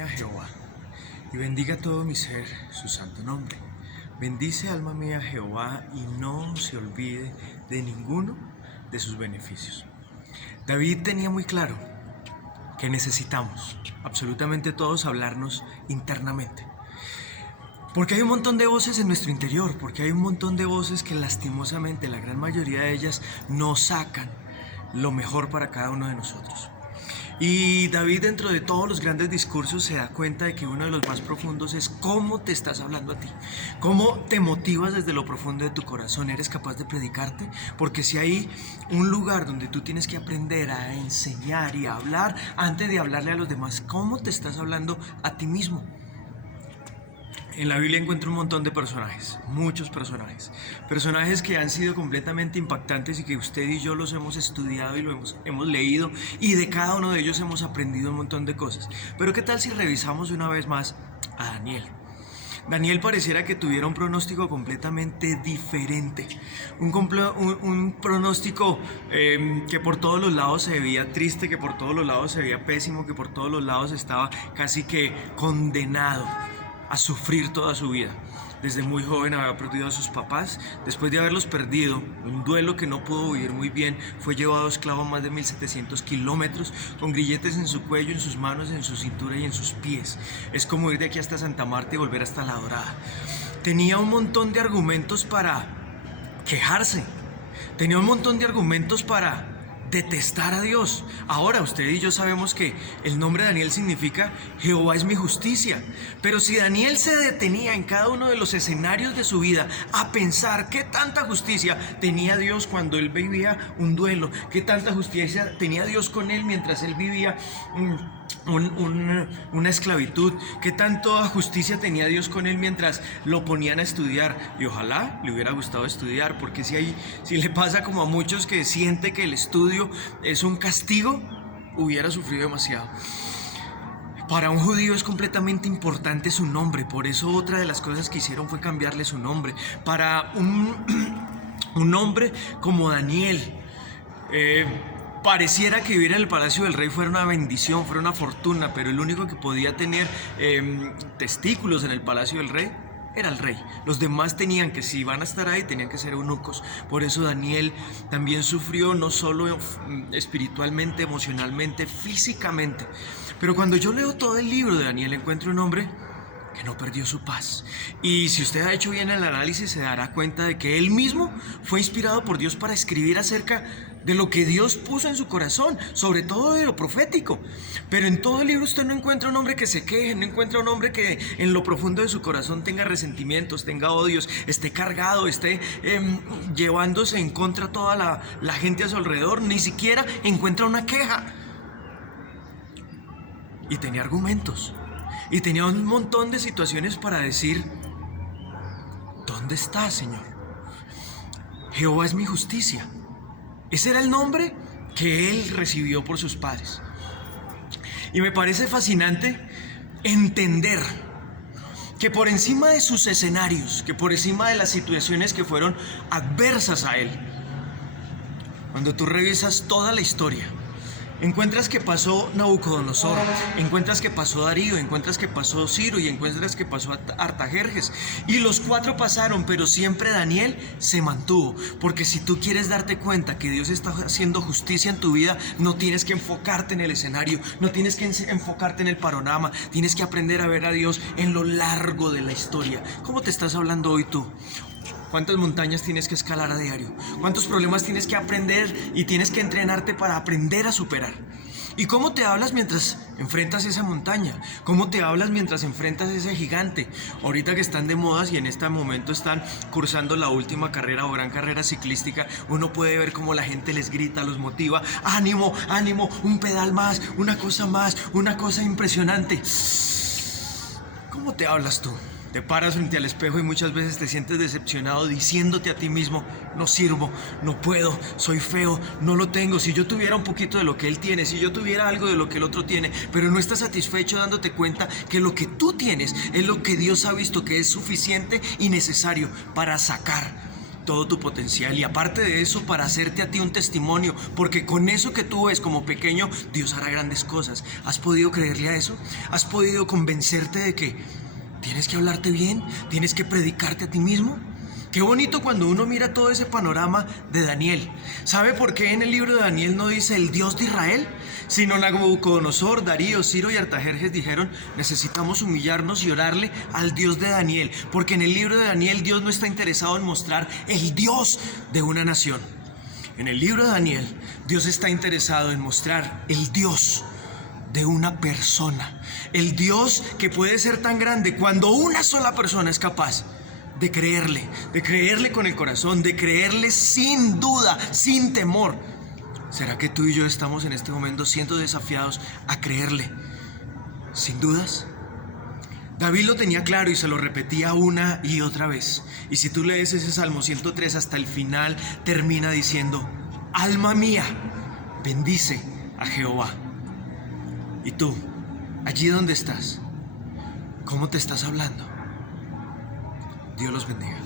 A Jehová, y bendiga todo mi ser su santo nombre. Bendice alma mía Jehová, y no se olvide de ninguno de sus beneficios. David tenía muy claro que necesitamos absolutamente todos hablarnos internamente. Porque hay un montón de voces en nuestro interior, porque hay un montón de voces que lastimosamente la gran mayoría de ellas no sacan lo mejor para cada uno de nosotros. Y David, dentro de todos los grandes discursos, se da cuenta de que uno de los más profundos es cómo te estás hablando a ti, cómo te motivas desde lo profundo de tu corazón. ¿Eres capaz de predicarte? Porque si hay un lugar donde tú tienes que aprender a enseñar y a hablar antes de hablarle a los demás, ¿cómo te estás hablando a ti mismo? En la Biblia encuentro un montón de personajes, muchos personajes que han sido completamente impactantes y que usted y yo los hemos estudiado y lo hemos leído, y de cada uno de ellos hemos aprendido un montón de cosas. Pero ¿qué tal si revisamos una vez más a Daniel? Daniel pareciera que tuviera un pronóstico completamente diferente, un pronóstico que por todos los lados se veía triste, que por todos los lados se veía pésimo, que por todos los lados estaba casi que condenado a sufrir toda su vida. Desde muy joven había perdido a sus papás. Después de haberlos perdido, un duelo que no pudo vivir muy bien, fue llevado esclavo a más de 1700 kilómetros, con grilletes en su cuello, en sus manos, en su cintura y en sus pies. Es como ir de aquí hasta Santa Marta y volver hasta La Dorada. Tenía un montón de argumentos para quejarse. Tenía un montón de argumentos para detestar a Dios. Ahora usted y yo sabemos que el nombre de Daniel significa Jehová es mi justicia. Pero si Daniel se detenía en cada uno de los escenarios de su vida a pensar qué tanta justicia tenía Dios cuando él vivía un duelo, qué tanta justicia tenía Dios con él mientras él vivía una esclavitud, qué tanta justicia tenía Dios con él mientras lo ponían a estudiar, y ojalá le hubiera gustado estudiar, porque si le pasa como a muchos que siente que el estudio es un castigo, hubiera sufrido demasiado. Para un judío es completamente importante su nombre, por eso otra de las cosas que hicieron fue cambiarle su nombre. Para un hombre como Daniel, pareciera que vivir en el palacio del rey fuera una bendición, fuera una fortuna, pero el único que podía tener testículos en el palacio del rey era el rey. Los demás tenían que, si iban a estar ahí, tenían que ser eunucos. Por eso Daniel también sufrió, no solo espiritualmente, emocionalmente, físicamente. Pero cuando yo leo todo el libro de Daniel, encuentro un hombre que no perdió su paz. Y si usted ha hecho bien el análisis, se dará cuenta de que él mismo fue inspirado por Dios para escribir acerca de lo que Dios puso en su corazón, sobre todo de lo profético. Pero en todo el libro usted no encuentra un hombre que se queje, no encuentra un hombre que en lo profundo de su corazón tenga resentimientos, tenga odios, esté cargado, esté llevándose en contra a toda la gente a su alrededor. Ni siquiera encuentra una queja. Y tenía argumentos. Y tenía un montón de situaciones para decir: ¿dónde está, Señor? Jehová es mi justicia. Ese era el nombre que él recibió por sus padres. Y me parece fascinante entender que por encima de sus escenarios, que por encima de las situaciones que fueron adversas a él, cuando tú revisas toda la historia, encuentras que pasó Nabucodonosor, encuentras que pasó Darío, encuentras que pasó Ciro y encuentras que pasó Artajerjes. Y los cuatro pasaron, pero siempre Daniel se mantuvo. Porque si tú quieres darte cuenta que Dios está haciendo justicia en tu vida, no tienes que enfocarte en el escenario, no tienes que enfocarte en el panorama, tienes que aprender a ver a Dios en lo largo de la historia. ¿Cómo te estás hablando hoy tú? ¿Cuántas montañas tienes que escalar a diario? ¿Cuántos problemas tienes que aprender y tienes que entrenarte para aprender a superar? ¿Y cómo te hablas mientras enfrentas esa montaña? ¿Cómo te hablas mientras enfrentas ese gigante? Ahorita que están de modas y en este momento están cursando la última carrera o gran carrera ciclística, uno puede ver cómo la gente les grita, los motiva: ánimo, ánimo, un pedal más, una cosa impresionante. ¿Cómo te hablas tú? Te paras frente al espejo y muchas veces te sientes decepcionado, diciéndote a ti mismo: no sirvo, no puedo, soy feo, no lo tengo. Si yo tuviera un poquito de lo que él tiene, si yo tuviera algo de lo que el otro tiene. Pero no estás satisfecho dándote cuenta que lo que tú tienes es lo que Dios ha visto que es suficiente y necesario para sacar todo tu potencial y aparte de eso para hacerte a ti un testimonio, porque con eso que tú ves como pequeño, Dios hará grandes cosas. ¿Has podido creerle a eso? ¿Has podido convencerte de que tienes que hablarte bien? ¿Tienes que predicarte a ti mismo? Qué bonito cuando uno mira todo ese panorama de Daniel. ¿Sabe por qué en el libro de Daniel no dice el Dios de Israel? Sino Nabucodonosor, Darío, Ciro y Artajerjes dijeron, necesitamos humillarnos y orarle al Dios de Daniel, porque en el libro de Daniel Dios no está interesado en mostrar el Dios de una nación. En el libro de Daniel Dios está interesado en mostrar el Dios de una persona. El Dios que puede ser tan grande cuando una sola persona es capaz de creerle con el corazón, de creerle sin duda, sin temor. ¿Será que tú y yo estamos en este momento siendo desafiados a creerle sin dudas? David lo tenía claro y se lo repetía una y otra vez. Y si tú lees ese Salmo 103 hasta el final, termina diciendo, alma mía, bendice a Jehová. Y tú, allí donde estás, ¿cómo te estás hablando? Dios los bendiga.